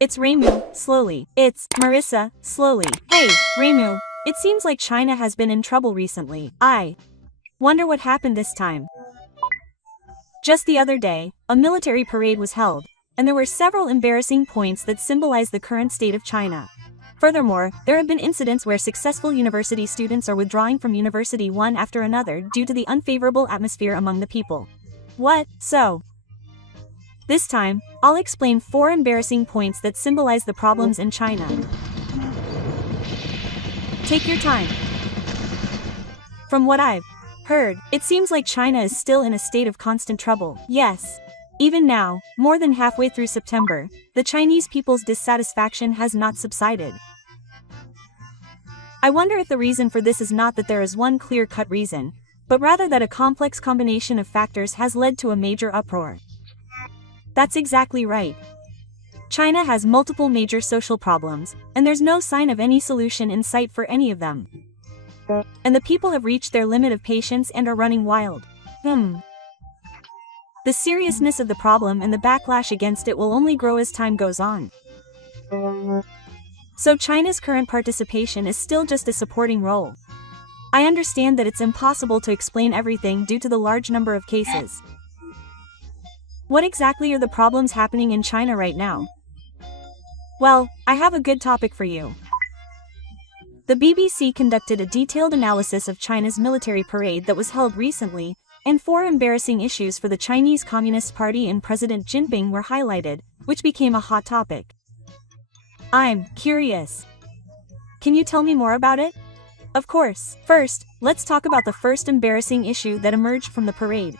It's Reimu, slowly. It's Marissa, slowly. Hey, Reimu, it seems like China has been in trouble recently. I wonder what happened this time. Just the other day, a military parade was held, and there were several embarrassing points that symbolize the current state of China. Furthermore, there have been incidents where successful university students are withdrawing from university one after another due to the unfavorable atmosphere among the people. What? So? This time, I'll explain 4 embarrassing points that symbolize the problems in China. Take your time. From what I've heard, it seems like China is still in a state of constant trouble. Yes. Even now, more than halfway through September, the Chinese people's dissatisfaction has not subsided. I wonder if the reason for this is not that there is one clear-cut reason, but rather that a complex combination of factors has led to a major uproar. That's exactly right. China has multiple major social problems, and there's no sign of any solution in sight for any of them. And the people have reached their limit of patience and are running wild. The seriousness of the problem and the backlash against it will only grow as time goes on. So China's current participation is still just a supporting role. I understand that it's impossible to explain everything due to the large number of cases. What exactly are the problems happening in China right now? Well, I have a good topic for you. The BBC conducted a detailed analysis of China's military parade that was held recently, and 4 embarrassing issues for the Chinese Communist Party and President Jinping were highlighted, which became a hot topic. I'm curious. Can you tell me more about it? Of course. First, let's talk about the first embarrassing issue that emerged from the parade.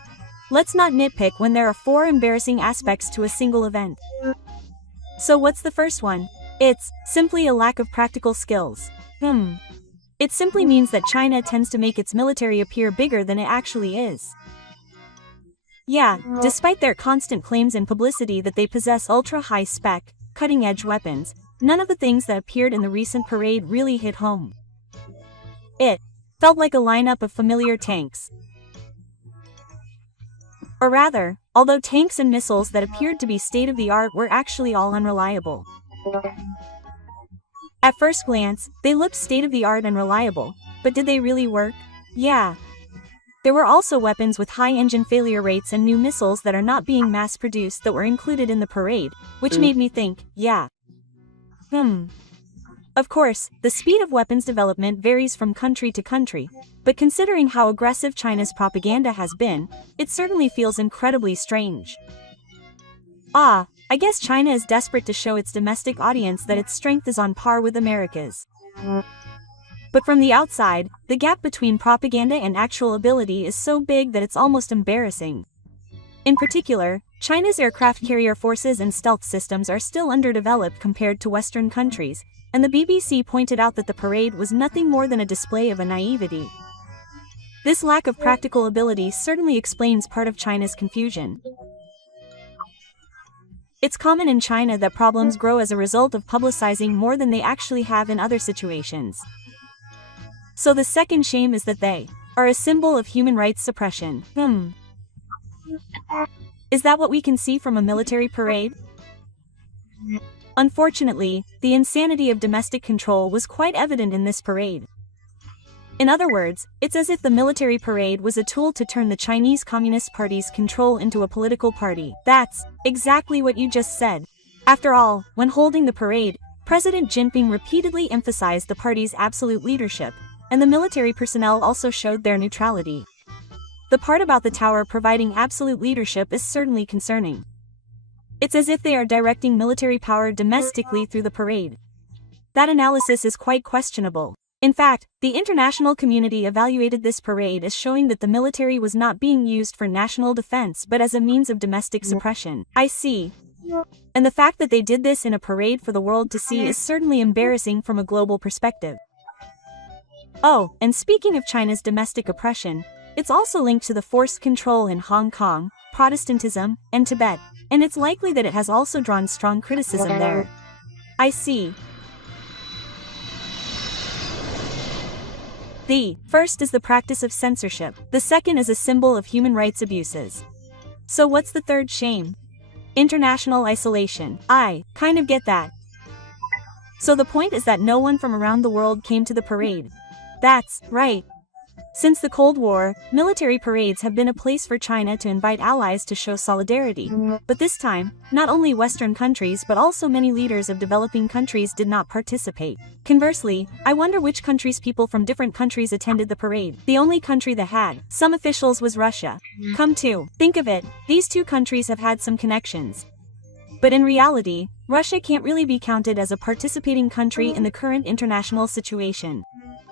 Let's not nitpick when there are 4 embarrassing aspects to a single event. So what's the first one? It's simply a lack of practical skills. It simply means that China tends to make its military appear bigger than it actually is. Yeah, despite their constant claims and publicity that they possess ultra-high-spec, cutting-edge weapons, none of the things that appeared in the recent parade really hit home. It felt like a lineup of familiar tanks. Or rather, although tanks and missiles that appeared to be state-of-the-art were actually all unreliable. At first glance, they looked state-of-the-art and reliable, but did they really work? Yeah. There were also weapons with high engine failure rates and new missiles that are not being mass-produced that were included in the parade, which made me think, yeah. Of course, the speed of weapons development varies from country to country, but considering how aggressive China's propaganda has been, it certainly feels incredibly strange. I guess China is desperate to show its domestic audience that its strength is on par with America's. But from the outside, the gap between propaganda and actual ability is so big that it's almost embarrassing. In particular, China's aircraft carrier forces and stealth systems are still underdeveloped compared to Western countries, and the BBC pointed out that the parade was nothing more than a display of a naivety. This lack of practical ability certainly explains part of China's confusion. It's common in China that problems grow as a result of publicizing more than they actually have in other situations. So the second shame is that they are a symbol of human rights suppression. Is that what we can see from a military parade? Unfortunately, the insanity of domestic control was quite evident in this parade. In other words, it's as if the military parade was a tool to turn the Chinese Communist Party's control into a political party. That's exactly what you just said. After all, when holding the parade, President Jinping repeatedly emphasized the party's absolute leadership, and the military personnel also showed their neutrality. The part about the tower providing absolute leadership is certainly concerning. It's as if they are directing military power domestically through the parade. That analysis is quite questionable. In fact, the international community evaluated this parade as showing that the military was not being used for national defense but as a means of domestic suppression. I see. And the fact that they did this in a parade for the world to see is certainly embarrassing from a global perspective. Oh, and speaking of China's domestic oppression, it's also linked to the forced control in Hong Kong, Protestantism, and Tibet, and it's likely that it has also drawn strong criticism there. I see. The first is the practice of censorship. The second is a symbol of human rights abuses. So what's the third shame? International isolation. I kind of get that. So the point is that no one from around the world came to the parade. That's right. Since the Cold War, military parades have been a place for China to invite allies to show solidarity. But this time, not only Western countries but also many leaders of developing countries did not participate. Conversely, I wonder which countries' people from different countries attended the parade. The only country that had some officials was Russia. Come to think of it, these two countries have had some connections. But in reality, Russia can't really be counted as a participating country in the current international situation.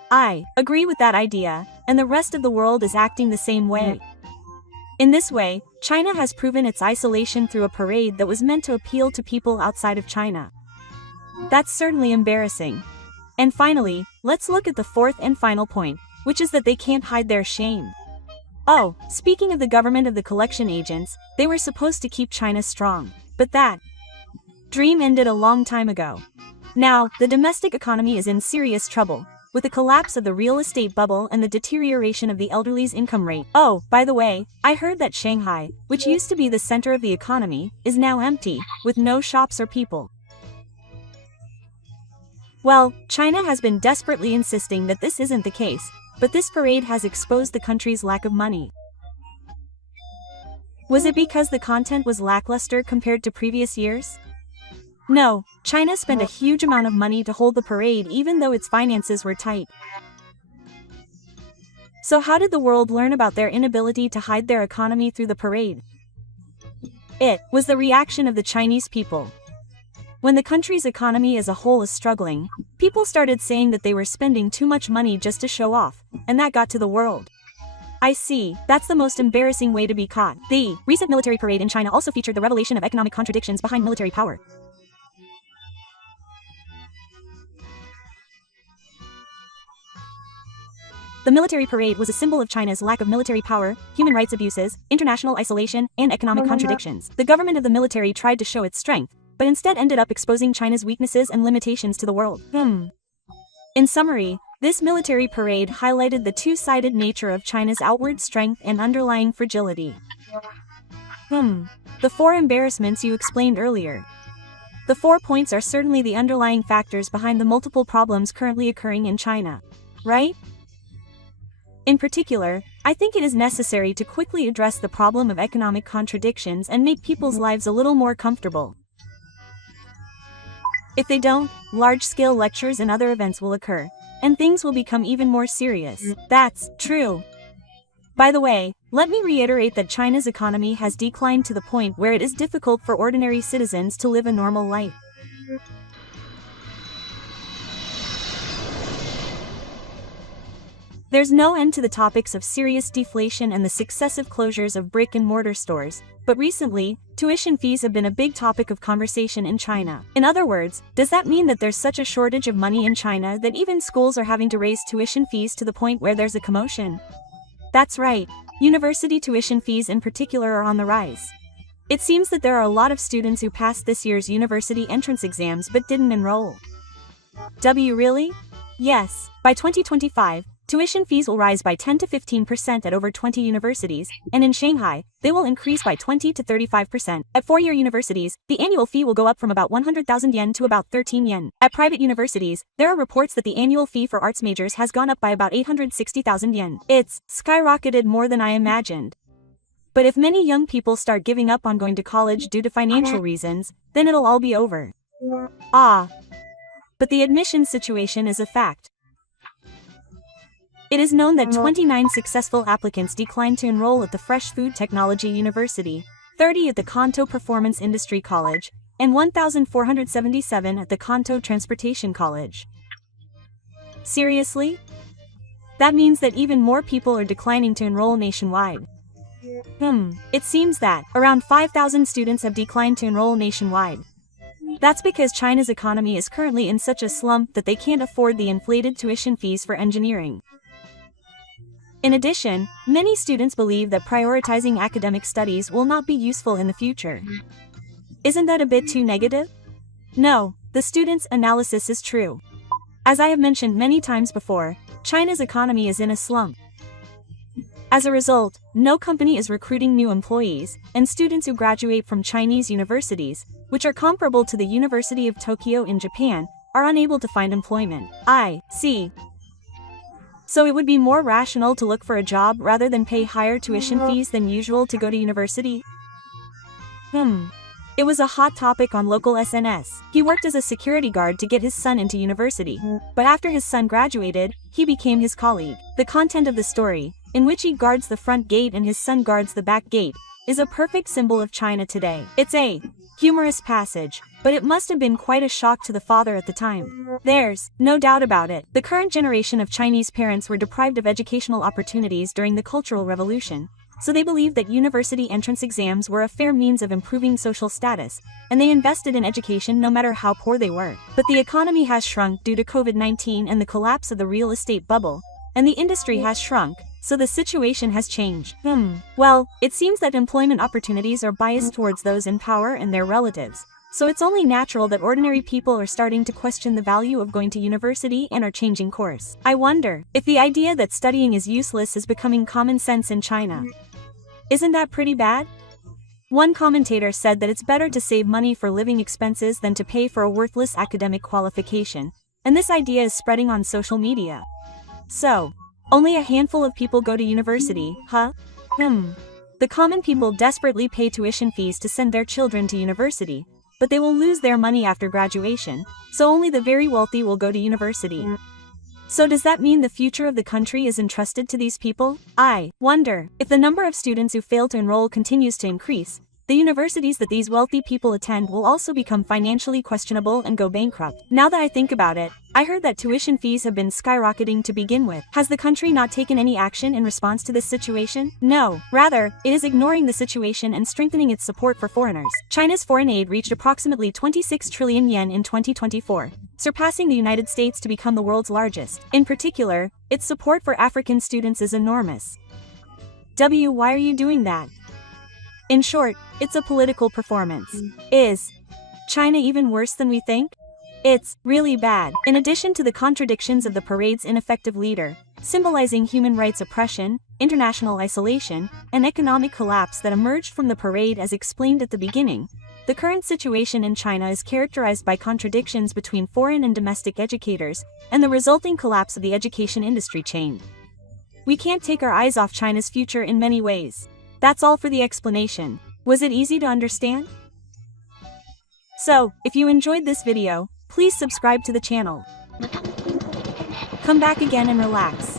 I agree with that idea, and the rest of the world is acting the same way. In this way, China has proven its isolation through a parade that was meant to appeal to people outside of China. That's certainly embarrassing. And finally, let's look at the fourth and final point, which is that they can't hide their shame. Oh, speaking of the government of the collection agents, they were supposed to keep China strong. But that dream ended a long time ago. Now, the domestic economy is in serious trouble, with the collapse of the real estate bubble and the deterioration of the elderly's income rate. Oh, by the way, I heard that Shanghai, which used to be the center of the economy, is now empty, with no shops or people. Well, China has been desperately insisting that this isn't the case, but this parade has exposed the country's lack of money. Was it because the content was lackluster compared to previous years? No, China spent a huge amount of money to hold the parade even though its finances were tight. So how did the world learn about their inability to hide their economy through the parade? It was the reaction of the Chinese people. When the country's economy as a whole is struggling, people started saying that they were spending too much money just to show off, and that got to the world. I see, that's the most embarrassing way to be caught. The recent military parade in China also featured the revelation of economic contradictions behind military power. The military parade was a symbol of China's lack of military power, human rights abuses, international isolation, and economic contradictions. The government of the military tried to show its strength, but instead ended up exposing China's weaknesses and limitations to the world. In summary, this military parade highlighted the two-sided nature of China's outward strength and underlying fragility. The four embarrassments you explained earlier. The 4 points are certainly the underlying factors behind the multiple problems currently occurring in China, right? In particular, I think it is necessary to quickly address the problem of economic contradictions and make people's lives a little more comfortable. If they don't, large-scale lectures and other events will occur, and things will become even more serious. That's true. By the way, let me reiterate that China's economy has declined to the point where it is difficult for ordinary citizens to live a normal life. There's no end to the topics of serious deflation and the successive closures of brick-and-mortar stores, but recently, tuition fees have been a big topic of conversation in China. In other words, does that mean that there's such a shortage of money in China that even schools are having to raise tuition fees to the point where there's a commotion? That's right, university tuition fees in particular are on the rise. It seems that there are a lot of students who passed this year's university entrance exams but didn't enroll. Really? Yes, by 2025, tuition fees will rise by 10 to 15% at over 20 universities, and in Shanghai, they will increase by 20 to 35%. At four-year universities, the annual fee will go up from about 100,000 yen to about 13 yen. At private universities, there are reports that the annual fee for arts majors has gone up by about 860,000 yen. It's skyrocketed more than I imagined. But if many young people start giving up on going to college due to financial reasons, then it'll all be over. But the admissions situation is a fact. It is known that 29 successful applicants declined to enroll at the Fresh Food Technology University, 30 at the Kanto Performance Industry College, and 1,477 at the Kanto Transportation College. Seriously? That means that even more people are declining to enroll nationwide. It seems that around 5,000 students have declined to enroll nationwide. That's because China's economy is currently in such a slump that they can't afford the inflated tuition fees for engineering. In addition, many students believe that prioritizing academic studies will not be useful in the future. Isn't that a bit too negative? No, the students' analysis is true. As I have mentioned many times before, China's economy is in a slump. As a result, no company is recruiting new employees, and students who graduate from Chinese universities, which are comparable to the University of Tokyo in Japan, are unable to find employment. I see. So it would be more rational to look for a job rather than pay higher tuition fees than usual to go to university? It was a hot topic on local SNS. He worked as a security guard to get his son into university, but after his son graduated, he became his colleague. The content of the story, in which he guards the front gate and his son guards the back gate, is a perfect symbol of China today. It's a humorous passage, but it must have been quite a shock to the father at the time. There's no doubt about it. The current generation of Chinese parents were deprived of educational opportunities during the Cultural Revolution, so they believed that university entrance exams were a fair means of improving social status, and they invested in education no matter how poor they were. But the economy has shrunk due to COVID-19 and the collapse of the real estate bubble, and the industry has shrunk, so the situation has changed. Well, it seems that employment opportunities are biased towards those in power and their relatives, so it's only natural that ordinary people are starting to question the value of going to university and are changing course. I wonder if the idea that studying is useless is becoming common sense in China. Isn't that pretty bad? One commentator said that it's better to save money for living expenses than to pay for a worthless academic qualification, and this idea is spreading on social media. So, only a handful of people go to university, huh? The common people desperately pay tuition fees to send their children to university, but they will lose their money after graduation, so only the very wealthy will go to university. So does that mean the future of the country is entrusted to these people? I wonder if the number of students who fail to enroll continues to increase, the universities that these wealthy people attend will also become financially questionable and go bankrupt. Now that I think about it, I heard that tuition fees have been skyrocketing to begin with. Has the country not taken any action in response to this situation? No. Rather, it is ignoring the situation and strengthening its support for foreigners. China's foreign aid reached approximately 26 trillion yen in 2024, surpassing the United States to become the world's largest. In particular, its support for African students is enormous. Why are you doing that? In short, it's a political performance. Is China even worse than we think? It's really bad. In addition to the contradictions of the parade's ineffective leader, symbolizing human rights oppression, international isolation, and economic collapse that emerged from the parade as explained at the beginning, the current situation in China is characterized by contradictions between foreign and domestic educators, and the resulting collapse of the education industry chain. We can't take our eyes off China's future in many ways. That's all for the explanation. Was it easy to understand? So, if you enjoyed this video, please subscribe to the channel. Come back again and relax.